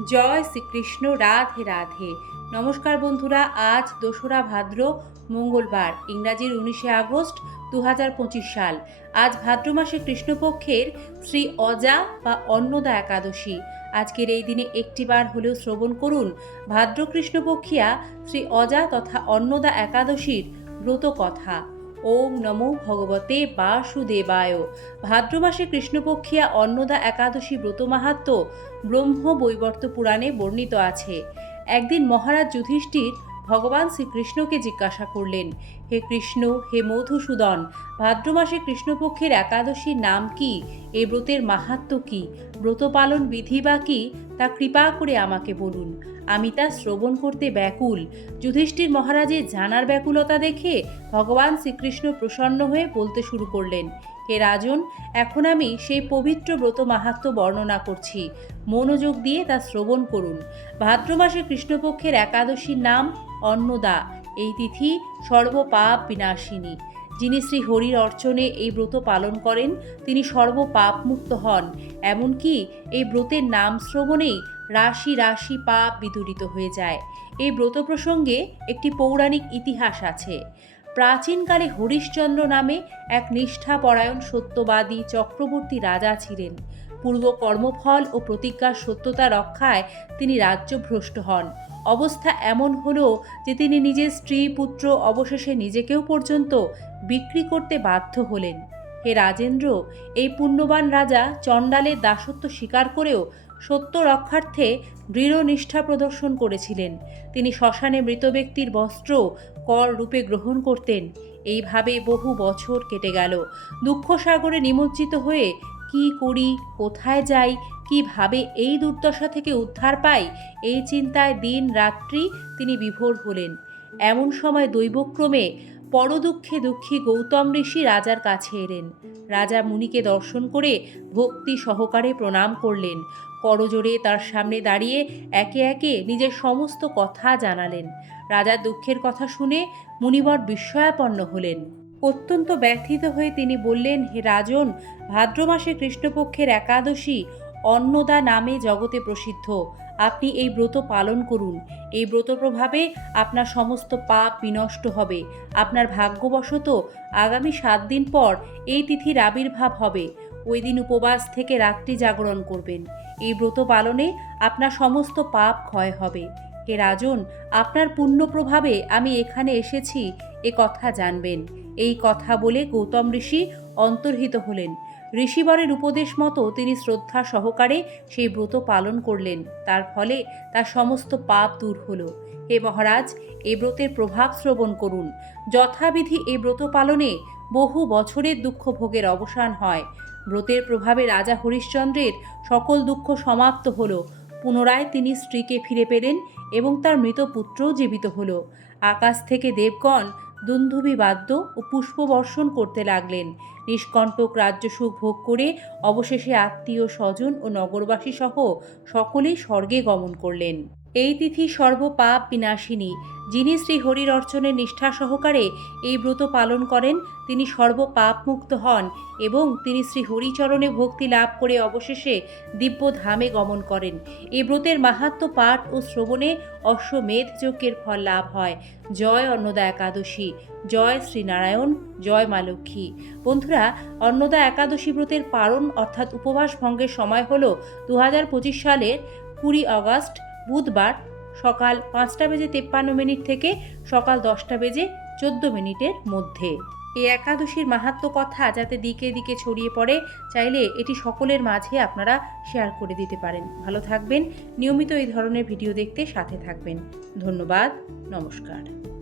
জয় শ্রীকৃষ্ণ, রাধে রাধে। নমস্কার বন্ধুরা, আজ দোসরা ভাদ্র, মঙ্গলবার, ইংরাজির উনিশে আগস্ট দু হাজার পঁচিশ সাল। আজ ভাদ্র মাসে কৃষ্ণপক্ষের শ্রী অজা বা অন্নদা একাদশী। আজকের এই দিনে একটিবার হলেও শ্রবণ করুন ভাদ্র কৃষ্ণপক্ষিয়া শ্রী অজা তথা অন্নদা একাদশীর ব্রত কথা ওম নমো ভগবতে বাসুদেবায়। ভাদ্র মাসে কৃষ্ণপক্ষিয়া অন্নদা একাদশী ব্রত মাহাত্ম ব্রহ্ম বৈবর্ত পুরাণে বর্ণিত আছে। একদিন মহারাজ যুধিষ্ঠির ভগবান শ্রীকৃষ্ণকে জিজ্ঞাসা করলেন হে কৃষ্ণ, হে মধুসূদন, ভাদ্র মাসে কৃষ্ণপক্ষের একাদশীর নাম কি? এ ব্রতের মাহাত্ম কি? ব্রত পালন বিধি বা কি? তা কৃপা করে আমাকে বলুন। আমি তা শ্রবণ করতে ব্যাকুল। যুধিষ্ঠির মহারাজের জানার ব্যাকুলতা দেখে ভগবান শ্রীকৃষ্ণ প্রসন্ন হয়ে বলতে শুরু করলেন, হে রাজন, এখন আমি সেই পবিত্র ব্রত মাহাত্ম বর্ণনা করছি। মনোযোগ দিয়ে তা শ্রবণ করুন। ভাদ্র মাসে কৃষ্ণপক্ষের একাদশীর নাম অন্নদা। এই তিথি সর্বপাপ বিনাশিনী। যিনি শ্রী হরির অর্চনে এই ব্রত পালন করেন, তিনি সর্বপাপ মুক্ত হন। এমনকি এই ব্রতের নাম শ্রবণেই রাশি রাশি পাপ বিদূরিত হয়ে যায়। এই ব্রত প্রসঙ্গে একটি পৌরাণিক ইতিহাস আছে। প্রাচীনকালে হরিশ্চন্দ্র নামে এক নিষ্ঠাপরায়ণ সত্যবাদী চক্রবর্তী রাজা ছিলেন। পূর্ব কর্মফল ও প্রতিজ্ঞার সত্যতা রক্ষায় তিনি রাজ্যভ্রষ্ট হন। অবস্থা এমন হলো যে তিনি নিজের স্ত্রী পুত্র অবশেষে নিজেকেও পর্যন্ত বিক্রি করতে বাধ্য হলেন। হে রাজেন্দ্র, এই পুণ্যবান রাজা চণ্ডালের দাসত্ব স্বীকার করেও সত্য রক্ষার্থে দৃঢ় নিষ্ঠা প্রদর্শন করেছিলেন। তিনি শ্মশানে মৃত ব্যক্তির বস্ত্র কর রূপে গ্রহণ করতেন। এইভাবে বহু বছর কেটে গেল। দুঃখ সাগরে নিমজ্জিত হয়ে কি করি, কোথায় যাই, কীভাবে এই দুর্দশা থেকে উদ্ধার পাই, এই চিন্তায় দিন রাত্রি তিনি বিভোর হলেন। এমন সময় দৈবক্রমে পরদুঃখে দুঃখী গৌতম ঋষি রাজার কাছে এলেন। রাজা মুনিকে দর্শন করে ভক্তি সহকারে প্রণাম করলেন। করজোড়ে তার সামনে দাঁড়িয়ে একে একে নিজের সমস্ত কথা জানালেন। রাজার দুঃখের কথা শুনে মুনিবর বিস্ময়াপন্ন হলেন। অত্যন্ত ব্যথিত হয়ে তিনি বললেন, হে রাজন, ভাদ্র মাসে কৃষ্ণপক্ষের একাদশী অন্নদা নামে জগতে প্রসিদ্ধ। আপনি এই ব্রত পালন করুন। এই ব্রত প্রভাবে আপনার সমস্ত পাপ বিনষ্ট হবে। আপনার ভাগ্যবশত আগামী সাত দিন পর এই তিথির আবির্ভাব হবে। ওই দিন উপবাস থেকে রাত্রি জাগরণ করবেন। এই ব্রত পালনে আপনার সমস্ত পাপ ক্ষয় হবে। হে রাজন, আপনার পুণ্য প্রভাবে আমি এখানে এসেছি, এ কথা জানবেন। এই কথা বলে গৌতম ঋষি অন্তর্হিত হলেন। ঋষিবরের উপদেশ মতো তিনি শ্রদ্ধা সহকারে সেই ব্রত পালন করলেন। তার ফলে তার সমস্ত পাপ দূর হলো। হে মহারাজ, এ ব্রতের প্রভাব শ্রবণ করুন। যথাবিধি এই ব্রত পালনে বহু বছরের দুঃখ ভোগের অবসান হয়। ব্রতের প্রভাবে রাজা হরিশ্চন্দ্রের সকল দুঃখ সমাপ্ত হলো। পুনরায় তিনি স্ত্রীকে ফিরে পেলেন এবং তার মৃত পুত্রও জীবিত হল। আকাশ থেকে দেবগণ দুন্ধুবি বাদ্য ও পুষ্প বর্ষণ করতে লাগলেন। নিষ্কণ্টক রাজ্য সুখ ভোগ করে অবশেষে আত্মীয় স্বজন ও নগরবাসী সহ সকলেই স্বর্গে গমন করলেন। এই তিথি সর্বপাপ বিনাশিনী, যিনি শ্রী হরির অর্চনে নিষ্ঠা সহকারে এই ব্রত পালন করেন, তিনি সর্বপাপ মুক্ত হন এবং তিনি শ্রী হরিচরণে ভক্তি লাভ করে অবশেষে দিব্য ধামে গমন করেন। এই ব্রতের মাহাত্ম পাঠ ও শ্রবণে অশ্বমেধ যজ্ঞের ফল লাভ হয়। জয় অন্নদা একাদশী, জয় শ্রীনারায়ণ, জয় মা লক্ষ্মী। বন্ধুরা, অন্নদা একাদশী ব্রতের পারণ অর্থাৎ উপবাস ভঙ্গের সময় হল দু হাজার পঁচিশ সালের কুড়ি আগস্ট বুধবার সকাল পাঁচটা বেজে তেপ্পান্ন মিনিট থেকে সকাল দশটা বেজে চোদ্দ মিনিটের মধ্যে। এই একাদশীর মাহাত্ম কথা যাতে দিকে দিকে ছড়িয়ে পড়ে, চাইলে এটি সকলের মাঝে আপনারা শেয়ার করে দিতে পারেন। ভালো থাকবেন। নিয়মিত এই ধরনের ভিডিও দেখতে সাথে থাকবেন। ধন্যবাদ। নমস্কার।